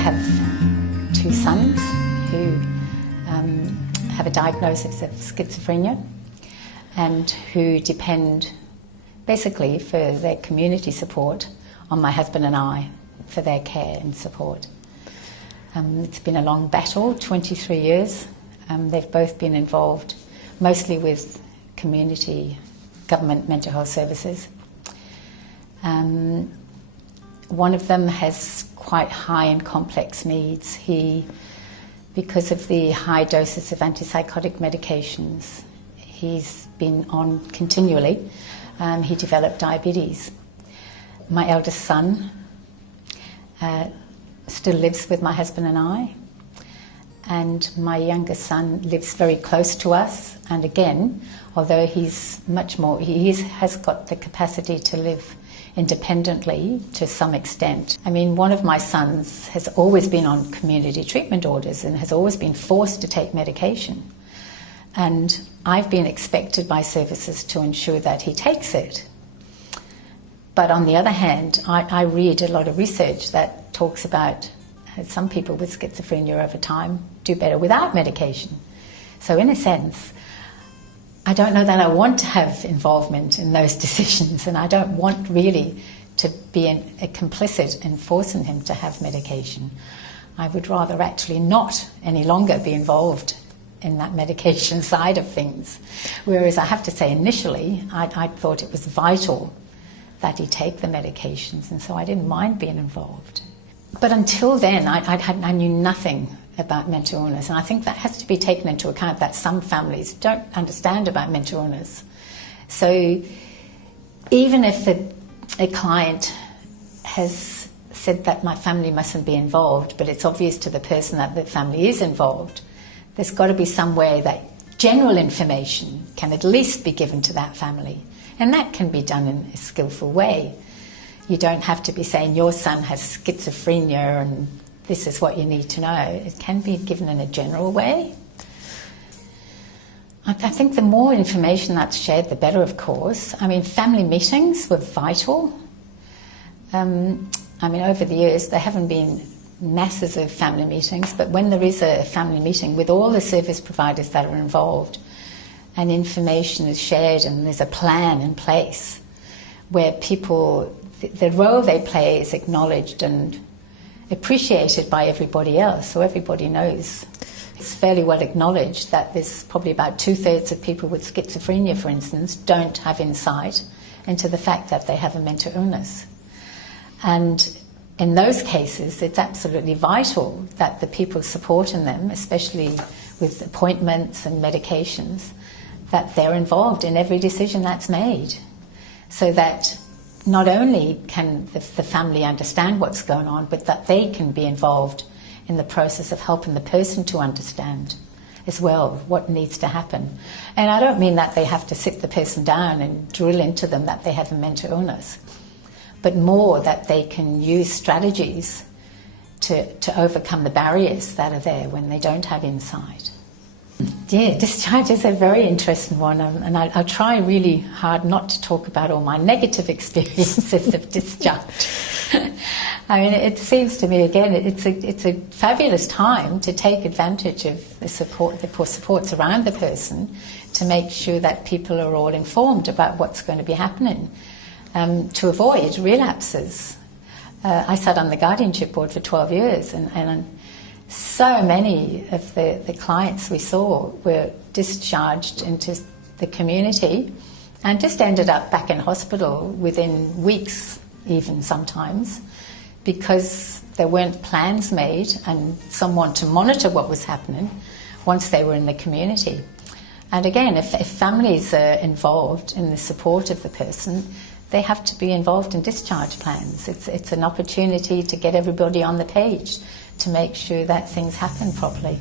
have two sons who have a diagnosis of schizophrenia and who depend basically for their community support on my husband and I for their care and support. It's been a long battle, 23 years. They've both been involved mostly with community government mental health services. One of them has quite high and complex needs. Because of the high doses of antipsychotic medications he's been on continually, he developed diabetes. My eldest son still lives with my husband and I, and my youngest son lives very close to us, and again, although he's much more, he has got the capacity to live independently to some extent. I mean, one of my sons has always been on community treatment orders and has always been forced to take medication. And I've been expected by services to ensure that he takes it. But on the other hand, I read a lot of research that talks about some people with schizophrenia over time do better without medication. So in a sense, I don't know that I want to have involvement in those decisions, and I don't want really to be a complicit in forcing him to have medication. I would rather actually not any longer be involved in that medication side of things. Whereas I have to say initially I thought it was vital that he take the medications, and so I didn't mind being involved. But until then I knew nothing about mental illness, and I think that has to be taken into account, that some families don't understand about mental illness. So even if a client has said that my family mustn't be involved, but it's obvious to the person that the family is involved, there's got to be some way that general information can at least be given to that family, and that can be done in a skillful way. You don't have to be saying your son has schizophrenia and this is what you need to know. It can be given in a general way. I think the more information that's shared, the better, of course. I mean, family meetings were vital. I mean, over the years, there haven't been masses of family meetings, but when there is a family meeting with all the service providers that are involved, and information is shared and there's a plan in place where people, the role they play is acknowledged and appreciated by everybody else, so everybody knows. It's fairly well acknowledged that there's probably about 2/3 of people with schizophrenia, for instance, don't have insight into the fact that they have a mental illness. And in those cases, it's absolutely vital that the people supporting them, especially with appointments and medications, that they're involved in every decision that's made, so that not only can the family understand what's going on, but that they can be involved in the process of helping the person to understand as well what needs to happen. And I don't mean that they have to sit the person down and drill into them that they have a mental illness, but more that they can use strategies to overcome the barriers that are there when they don't have insight. Yeah, discharge is a very interesting one, and I'll try really hard not to talk about all my negative experiences of discharge. I mean, it seems to me, again, it's a fabulous time to take advantage of the supports around the person to make sure that people are all informed about what's going to be happening, to avoid relapses. I sat on the guardianship board for 12 years, and so many of the clients we saw were discharged into the community and just ended up back in hospital within weeks, even sometimes, because there weren't plans made and someone to monitor what was happening once they were in the community. And again, if families are involved in the support of the person, they have to be involved in discharge plans. It's an opportunity to get everybody on the page to make sure that things happen properly.